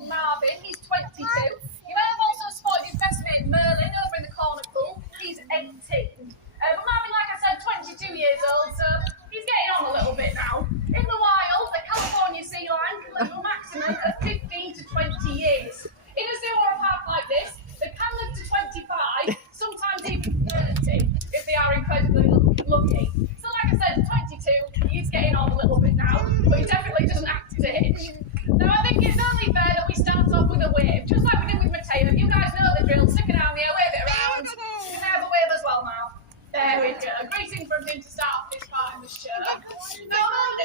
Marvin, he's 22. You may have also spotted his best mate Merlin over in the corner pool. He's 18. But Marvin, like I said, 22 years old, so he's getting on a little bit now. In the wild, the California sea lion can live a maximum of 15 to 20 years. In a zoo or a park like this, they can live to 25, sometimes even 30, if they are incredibly lucky. So like I said, 22, he's getting on a little bit now, but he definitely doesn't act his age. Now I think it's only fair that we start off with a wave, just like we did with Mateo. You guys know the drill, stick it down there, wave it around. You can have a wave as well now. There we go. Greeting from him to start off this part of the show. Now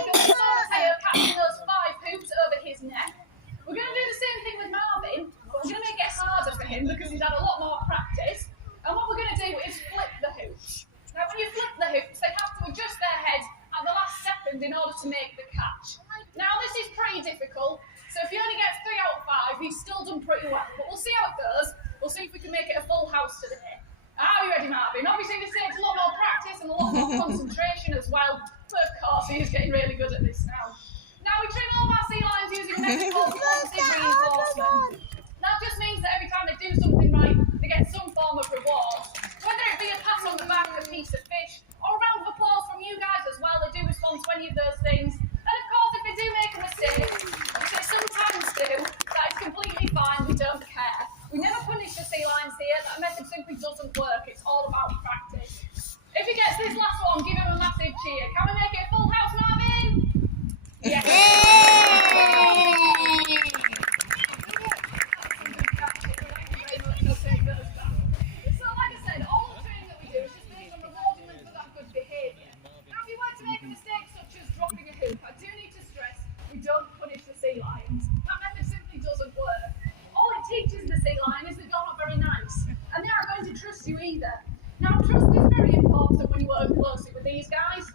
Mateo catching those 5 hoops over his neck. We're going to do the same thing with Marvin, but we're going to make it harder for him because he's had a lot more practice. And what we're going to do is flip the hoops. Now when you flip the hoops, they have to adjust their heads at the last second in order to make the catch. Now this is pretty difficult, so if he only gets 3 out of 5, he's still done pretty well. But we'll see how it goes. We'll see if we can make it a full house today. Are you ready, Marvin? Obviously this takes a lot more practice and a lot more concentration as well. But of course, he is getting really good at this now. Now we train all of our sea lions using a method called positive reinforcement. That just means that every time they do something right, they get some form of reward. Whether it be a pat on the back, a piece of fish, or a round of applause from you guys as well, they do respond to any of those things. And of course, if they do make a mistake, which they sometimes do, that is completely fine, we don't care. We never punish the sea lions here, that method simply doesn't work, it's all about practice. If he gets this last one, give him a massive cheer. Can we make it a full house, Marvin? Yes. So like I said, all the training that we do is just based on rewarding them for that good behaviour. Now if you were to make a mistake such as dropping a hoop, I do need to stress we don't punish the sea lions. That method simply doesn't work. All it teaches the sea lion is that you're not very nice, and they aren't going to trust you either. Now trust is very important when you work closely with these guys,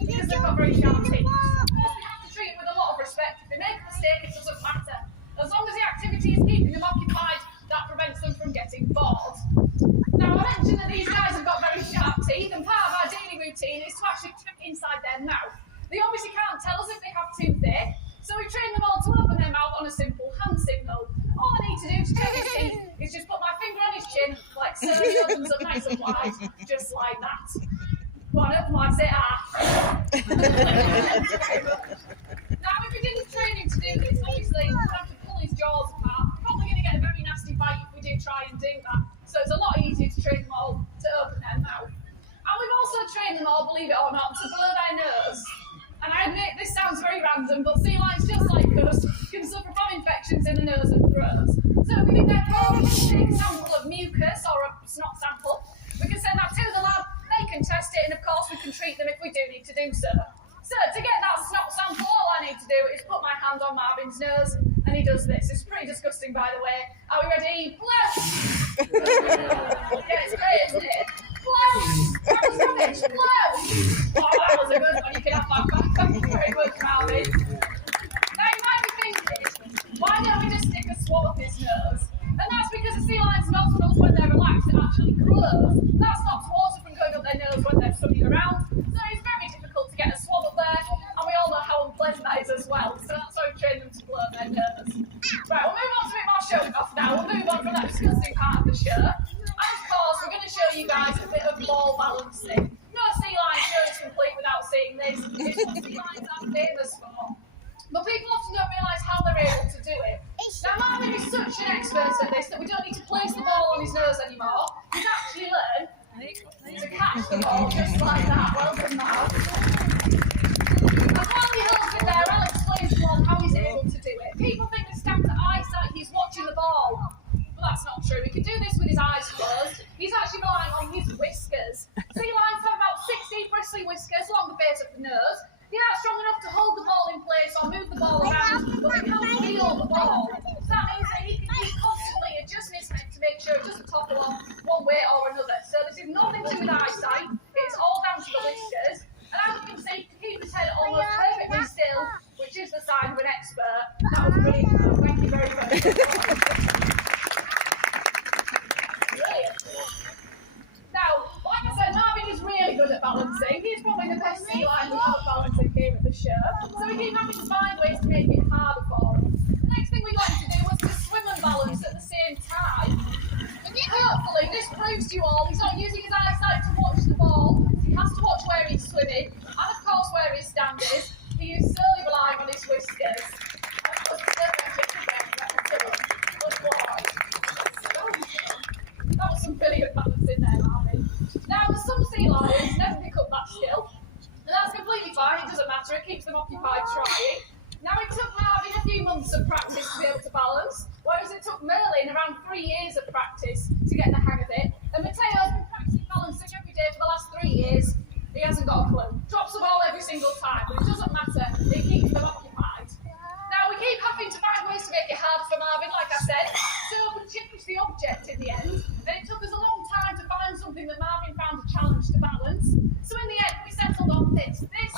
because they've got very sharp teeth. We have to treat them with a lot of respect. If they make a mistake, it doesn't matter. As long as the activity is keeping them occupied, that prevents them from getting bored. Now, I mentioned that these guys have got very sharp teeth, and part of our daily routine is to actually check inside their mouth. They obviously can't tell us if they have toothache, so we train them all to open their mouth on a simple hand signal. All I need to do to check his teeth is just put my finger on his chin, like so, he opens up nice and wide, just like that. One of them might say, Now, if we didn't train him to do this, obviously, we'd have to pull his jaws apart. We're probably going to get a very nasty bite if we do try and do that. So it's a lot easier to train them all to open their mouth. And we've also trained them all, believe it or not, to blow their nose. And I admit this sounds very random, but sea lions, just like us, can suffer from infections in the nose and throat. So if we think they're poor, we can take a sample of mucus or a snot sample. We can send that to the lab. They can test it, and of course we can treat them if we do need to do so. So to get that snot sample, all I need to do is put my hand on Marvin's nose, and he does this. It's pretty disgusting, by the way. Are we ready? Blow! Yeah, it's great, isn't it? Blow! That was rubbish. Blow! Oh, that was a good one. You can have that back. Thank you very much, Marvin. Now you might be thinking, why don't we just stick a swab up his nose? And that's because the sea lion's nostrils, when they're relaxed, are actually closed. That stops water from going up their nose when they're swimming around. So it's very difficult to get a swab up there, and we all know how unpleasant that is as well. So that's why we train them to blow their nose. Right, we'll move on to a bit more showing off now. We'll move on from that disgusting part of the show. And of course, we're going to show you guys a bit of ball balancing. No sea lion show is complete without seeing this. It's what sea lions are famous for. But people often don't realise how they're able to do it. Now Marvin is such an expert at this that we don't need to place the ball on his nose anymore. He's actually learned to catch the ball just like that. Well done, Marv. And while he holds it there, I'll explain to you all how he's able to do it. People think it's down to eyesight, he's watching the ball. But that's not true. He can do this with his eyes closed. He's actually relying on his whiskers. Sea lions have about 60 bristly whiskers along the base of the nose. They're not strong enough to hold the ball in place or move the ball around, but they can't feel the ball. So that means that he can constantly adjust his head to make sure it doesn't topple off one way or another. So this is nothing to do with eyesight, it's all down to the whiskers. And as you can see, he can keep his head almost perfectly still, which is the sign of an expert. That was brilliant. Thank you very much. Brilliant. Now, like I said, Marvin is really good at balancing. He's probably the best sea lion without balancing here at the show. So we keep having to find ways to make it harder for him. The next thing we'd like to do swimming, and of course where his stand is, he is solely relying on his whiskers. Of course, he's never going to again, but why? That was some brilliant balance in there, Marvin. Now, some sea lions never pick up that skill, and that's completely fine, it doesn't matter, it keeps them occupied trying. Now, it took Marvin a few months of practice to be able to balance, whereas it took Merlin around 3 years of practice to get the hang of it. And Mateo's been practicing balancing every day for the last 3 years. He hasn't got a clue. Drops the ball every single time, but it doesn't matter, it keeps them occupied. Now, we keep having to find ways to make it harder for Marvin, like I said, so we changed the object in the end, and it took us a long time to find something that Marvin found a challenge to balance. So in the end, we settled on this. This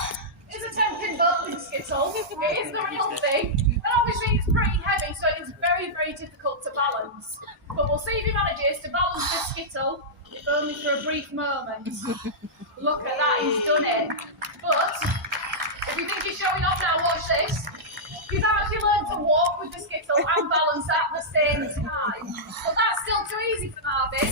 is a 10-pin bowling skittle. It is the real thing, and obviously it's pretty heavy, so it is very, very difficult to balance. But we'll see if he manages to balance this skittle, if only for a brief moment. Look at that, he's done it. But if you think he's showing off now, watch this. He's actually learned to walk with the skittle and balance at the same time. But that's still too easy for Marvin.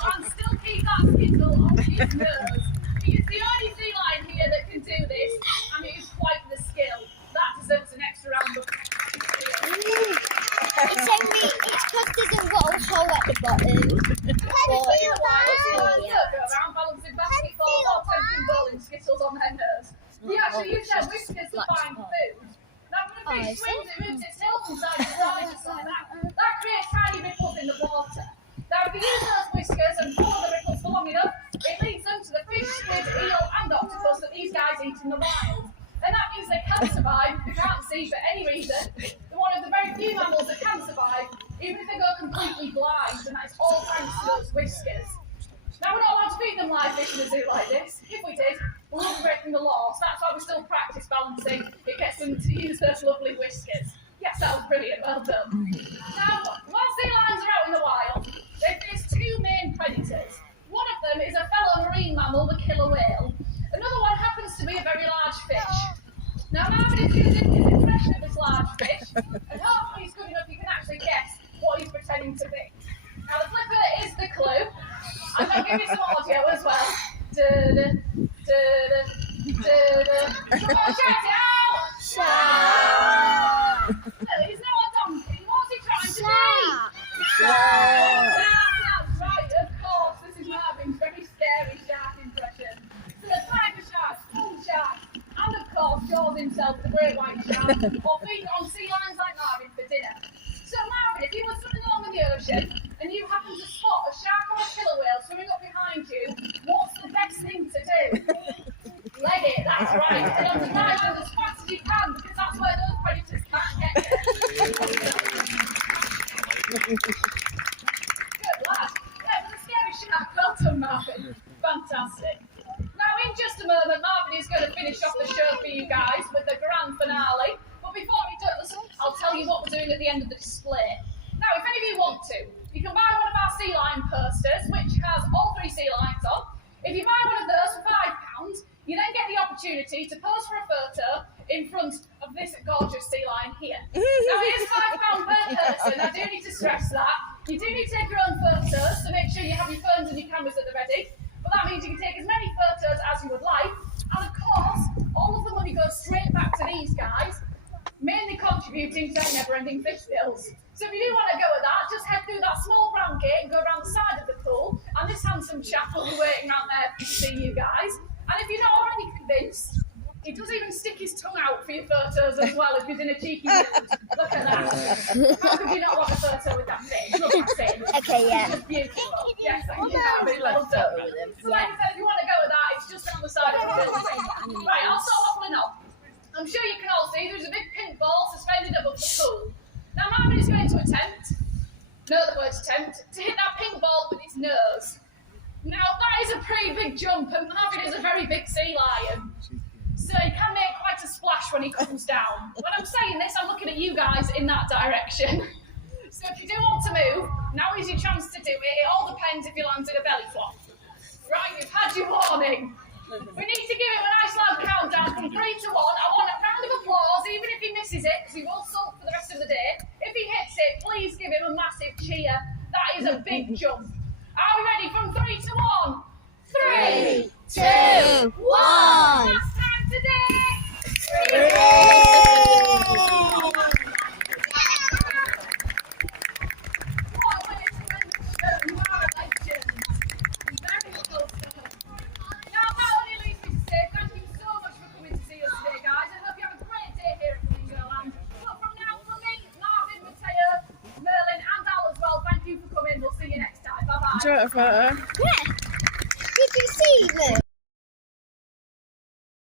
And still keep that skittle on his nose. He is the only sea lion here that can do this, and it is quite the skill. That deserves an extra round of It's only, it's because there's a little hole at the bottom. Around balancing basketball or 10-pin bowling skittles on their nose. They actually use their whiskers to find food. Now when a fish swims, it moves its tail from side to side just like that. That creates tiny ripples in the water. Now if you use those whiskers and follow the ripples for long enough, it leads them to the fish, squid, eel and octopus that these guys eat in the wild. And that means they can survive if they can't see for any reason. They're one of the very few mammals that can survive, even if they go completely blind, and that's all thanks to those whiskers. Now, we're not allowed to feed them live fish in a zoo like this. If we did, we'll be breaking the law, so that's why we still practice balancing. It gets them to use those lovely whiskers. Yes, that was brilliant, well done. Now, while sea lions are out in the wild, they face two main predators. One of them is a fellow marine mammal, the killer whale. Another one happens to be a very large fish. Now, Marvin is going to do his impression of this large fish, and hopefully he's good enough you can actually guess what he's pretending to be. Now, the flipper is the clue. I'm going to give you some audio as well. Come on, shout it out! Shark! No, he's not a donkey. What's he trying to be? Shark! That's right, of course. This is Marvin's very scary shark impression. So the tiger shark, bull shark, and of course, Jaws himself, the great white shark, or feed on sea lions like Marvin for dinner. So Marvin, if you were swimming along in the ocean and you happen to spot a shark or a killer whale swimming up behind you, what's the best thing to do? Leg it, that's right. And I'm dive them as fast as you can because that's where those predators can't get you. Good lad. Yeah, but the scary shark, well done, Marvin. Fantastic. Now, in just a moment, Marvin is going to finish off the show for you guys with the grand finale. But before he does, I'll tell you what we're doing at the end of the display. Now, if any of you want to, you can buy one of our sea lion posters, which has all 3 sea lions on. If you buy one of those for £5, you then get the opportunity to pose for a photo in front of this gorgeous sea lion here. Now, it is £5 per person. I do need to stress that. You do need to take your own photos, so make sure you have your phones and your cameras at the ready. But that means you can take as many photos as you would like. And of course, all of the money goes straight back to these guys, mainly contributing to never-ending fish bills. So if you do want to go at that, just head through that small brown gate and go around the side of the pool, and this handsome chap will be waiting out there to see you guys. And if you're not already convinced, he does even stick his tongue out for your photos as well if he's in a cheeky mood. Look at that. How could you not want a photo with that fish? Look at it. Okay, yeah. It's just beautiful. Yes, thank you. That was well done. So like I said, if you want to go with that, it's just down the side of the building. Right, I'll start waffling off. I'm sure you can all see there's a big pink ball suspended above the pool. Now Marvin is going to attempt, know the word attempt, to hit that pink ball with his nose. Now that is a pretty big jump and Marvin is a very big sea lion. So he can make quite a splash when he comes down. When I'm saying this, I'm looking at you guys in that direction. So if you do want to move, now is your chance to do it. It all depends if he lands in a belly flop. Right, you've had your warning. We need to give him a nice loud countdown from 3 to 1. I want a round of applause, even if he misses it, because he will sulk for the rest of the day. If he hits it, please give him a massive cheer. That is a big jump. Are we ready? From 3 to 1. 3, Do you want a photo? Yeah.